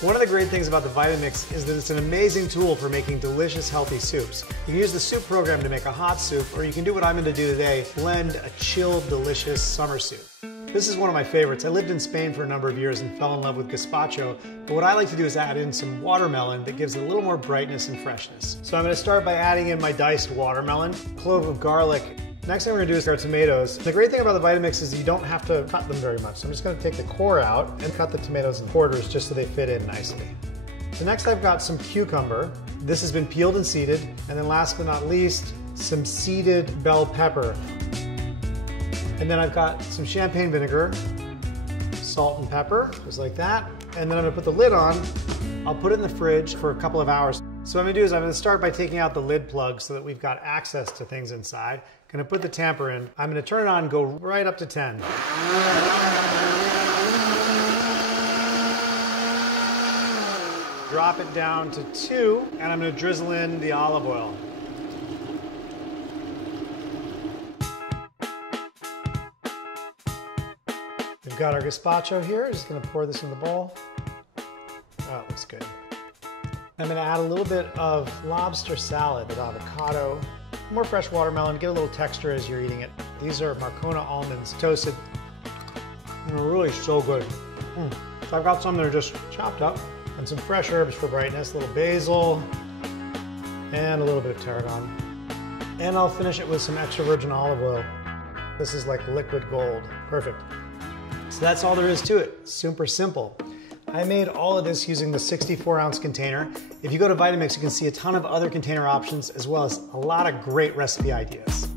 One of the great things about the Vitamix is that it's an amazing tool for making delicious, healthy soups. You can use the soup program to make a hot soup, or you can do what I'm going to do today, blend a chilled, delicious summer soup. This is one of my favorites. I lived in Spain for a number of years and fell in love with gazpacho, but what I like to do is add in some watermelon that gives it a little more brightness and freshness. So I'm going to start by adding in my diced watermelon, clove of garlic. Next thing we're going to do is our tomatoes. The great thing about the Vitamix is you don't have to cut them very much. So I'm just going to take the core out and cut the tomatoes in quarters just so they fit in nicely. So next I've got some cucumber. This has been peeled and seeded. And then last but not least, some seeded bell pepper. And then I've got some champagne vinegar, salt and pepper, just like that. And then I'm going to put the lid on. I'll put it in the fridge for a couple of hours. So what I'm going to do is I'm going to start by taking out the lid plug so that we've got access to things inside. Going to put the tamper in. I'm going to turn it on and go right up to 10. Drop it down to 2, and I'm going to drizzle in the olive oil. We've got our gazpacho here. Just going to pour this in the bowl. Oh, it looks good. I'm going to add a little bit of lobster salad with avocado, more fresh watermelon, get a little texture as you're eating it. These are Marcona almonds, toasted. They're really so good. So I've got some that are just chopped up, and some fresh herbs for brightness, a little basil, and a little bit of tarragon. And I'll finish it with some extra virgin olive oil. This is like liquid gold. Perfect. So that's all there is to it. Super simple. I made all of this using the 64-ounce container. If you go to Vitamix, you can see a ton of other container options as well as a lot of great recipe ideas.